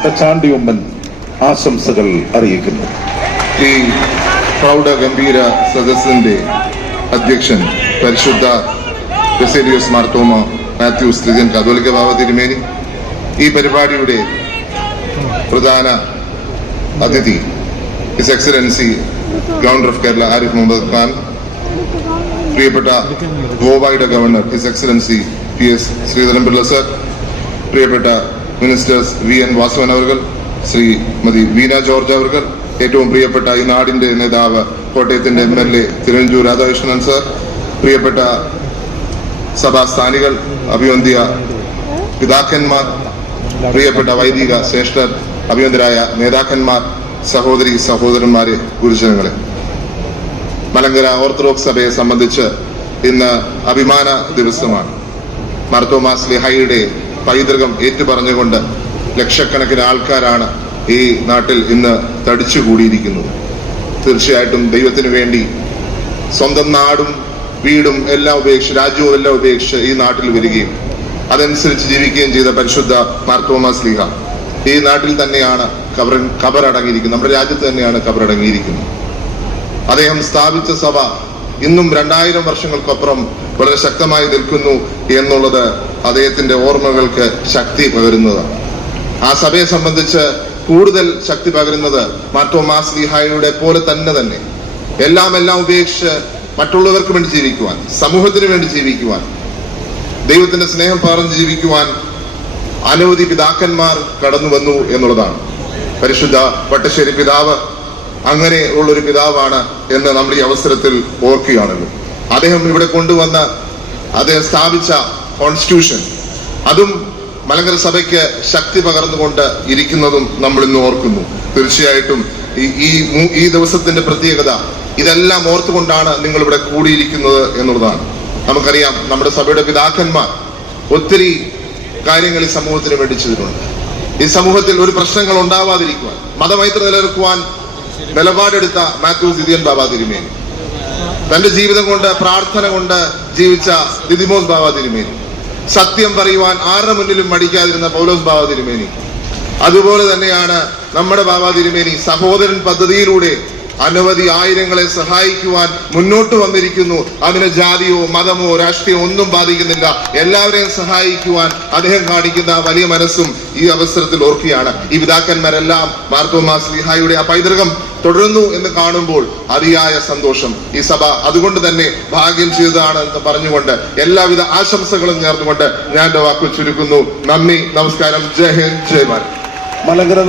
ബഹുമാനപ്പെട്ട ചാണ്ടിയുമ്മൻ ആശംസകൾ അറിയിക്കുന്നു. ഈ പ്രൗഢ ഗംഭീര സദസ്സിന്റെ അധ്യക്ഷൻ പരിശുദ്ധ ബസേലിയോസ് മാർത്തോമ മാത്യൂസ് തൃതീയൻ കാതോലിക്ക ബാവ തിരുമേനി, ഈ പരിപാടിയുടെ പ്രധാന അതിഥി his excellency governor of Kerala Arif Mohammad Khan, പ്രിയപ്പെട്ട ഗോവയുടെ governor his excellency PS Sreedharan Pillai sir, പ്രിയപ്പെട്ട മിനിസ്റ്റേഴ്സ് VN വാസവൻ അവർ, ശ്രീമതി വീണ ജോർജ് അവർ, ഏറ്റവും പ്രിയപ്പെട്ട ഈ നാടിന്റെ നേതാവ് കോട്ടയത്തിന്റെ MLA തിരുവഞ്ചൂർ രാധാകൃഷ്ണൻ സർ, പ്രിയപ്പെട്ട സഭാസ്ഥാനികൾ, അഭിവന്ധ്യ പിതാക്കന്മാർ, പ്രിയപ്പെട്ട വൈദിക ശ്രേഷ്ഠർ, അഭിവന്ദരായ നേതാക്കന്മാർ, സഹോദരി സഹോദരന്മാരെ, ഗുരുജനങ്ങളെ, മലങ്കര ഓർത്തഡോക്സ് സഭയെ സംബന്ധിച്ച് ഇന്ന് അഭിമാന ദിവസമാണ്. മാർത്തോമാ ശ്ലീഹായുടെ പൈതൃകം ഏറ്റുപറഞ്ഞുകൊണ്ട് ലക്ഷക്കണക്കിന് ആൾക്കാരാണ് ഈ നാട്ടിൽ ഇന്ന് തടിച്ചുകൂടിയിരിക്കുന്നത്. തീർച്ചയായിട്ടും ദൈവത്തിന് വേണ്ടി സ്വന്തം നാടും വീടും എല്ലാം ഉപേക്ഷിച്ച്, രാജ്യവും എല്ലാം ഉപേക്ഷിച്ച് ഈ നാട്ടിൽ വരികയും അതനുസരിച്ച് ജീവിക്കുകയും ചെയ്ത പരിശുദ്ധ മാർത്തോമാ ശ്ലീഹ ഈ നാട്ടിൽ തന്നെയാണ് കബറടങ്ങിയിരിക്കുന്നത്, നമ്മുടെ രാജ്യത്ത് തന്നെയാണ് കബറടങ്ങിയിരിക്കുന്നത്. അദ്ദേഹം സ്ഥാപിച്ച സഭ ഇന്നും 2000 വർഷങ്ങൾക്കപ്പുറം വളരെ ശക്തമായി നിൽക്കുന്നു എന്നുള്ളത് അദ്ദേഹത്തിന്റെ ഓർമ്മകൾക്ക് ശക്തി പകരുന്നതാണ്. ആ സഭയെ സംബന്ധിച്ച് കൂടുതൽ ശക്തി പകരുന്നത് മാർത്തോമാ ശ്ലീഹായുടെ പോലെ തന്നെ എല്ലാം ഉപേക്ഷിച്ച് മറ്റുള്ളവർക്ക് വേണ്ടി ജീവിക്കുവാൻ, സമൂഹത്തിന് വേണ്ടി ജീവിക്കുവാൻ, ദൈവത്തിന്റെ സ്നേഹം പകർന്ന് ജീവിക്കുവാൻ അനവധി പിതാക്കന്മാർ കടന്നു വന്നു എന്നുള്ളതാണ്. പരിശുദ്ധ വട്ടശ്ശേരി പിതാവ് അങ്ങനെ ഉള്ളൊരു പിതാവാണ് എന്ന് നമ്മൾ ഈ അവസരത്തിൽ ഓർക്കുകയാണല്ലോ. അദ്ദേഹം ഇവിടെ കൊണ്ടുവന്ന, അദ്ദേഹം സ്ഥാപിച്ച കോൺസ്റ്റിറ്റ്യൂഷൻ, അതും മലങ്കര സഭയ്ക്ക് ശക്തി പകർന്നുകൊണ്ട് ഇരിക്കുന്നതും നമ്മൾ ഇന്ന് ഓർക്കുന്നു. തീർച്ചയായിട്ടും ഈ ദിവസത്തിന്റെ പ്രത്യേകത ഇതെല്ലാം ഓർത്തുകൊണ്ടാണ് നിങ്ങൾ ഇവിടെ കൂടിയിരിക്കുന്നത് എന്നുള്ളതാണ്. നമുക്കറിയാം, നമ്മുടെ സഭയുടെ പിതാക്കന്മാർ ഒത്തിരി കാര്യങ്ങൾ ഈ സമൂഹത്തിന് വേണ്ടി ചെയ്തിട്ടുണ്ട്. ഈ സമൂഹത്തിൽ ഒരു പ്രശ്നങ്ങൾ ഉണ്ടാവാതിരിക്കുവാൻ, മതമൈത്രി നിലനിർത്തുവാൻ നിലപാടെടുത്ത മാത്യൂസ് ദിദിയൻ ബാബ തിരുമേനി, തന്റെ ജീവിതം കൊണ്ട്, പ്രാർത്ഥന കൊണ്ട് ജീവിച്ച ദിദിമോസ് ബാബ തിരുമേനി, സത്യം പറയുവാൻ ആരുടെ മുന്നിലും മടിക്കാതിരുന്ന പൗലോസ് ബാബ തിരുമേനി, അതുപോലെ തന്നെയാണ് നമ്മുടെ ബാബ തിരുമേനി സഹോദരൻ പദ്ധതിയിലൂടെ അനവധി ആയിരങ്ങളെ സഹായിക്കുവാൻ മുന്നോട്ട് വന്നിരിക്കുന്നു. അതിന് ജാതിയോ മതമോ രാഷ്ട്രീയമോ ഒന്നും ബാധിക്കുന്നില്ല. എല്ലാവരെയും സഹായിക്കുവാൻ അദ്ദേഹം കാണിക്കുന്ന വലിയ മനസ്സും ഈ അവസരത്തിൽ ഓർക്കുകയാണ്. ഈ പിതാക്കന്മാരെല്ലാം മാർത്തോമാ ശ്ലീഹായുടെ ആ പൈതൃകം തുടരുന്നു എന്ന് കാണുമ്പോൾ അതിയായ സന്തോഷം. ഈ സഭ അതുകൊണ്ട് തന്നെ ഭാഗ്യം ചെയ്തതാണ് എന്ന് പറഞ്ഞുകൊണ്ട് എല്ലാവിധ ആശംസകളും നേർന്നുകൊണ്ട് ഞാൻ എന്റെ വാക്കു ചുരുക്കുന്നു. നന്ദി, നമസ്കാരം. ജയ് ഹിന്ദ്, ജയ് ഭാരത്. മലങ്കര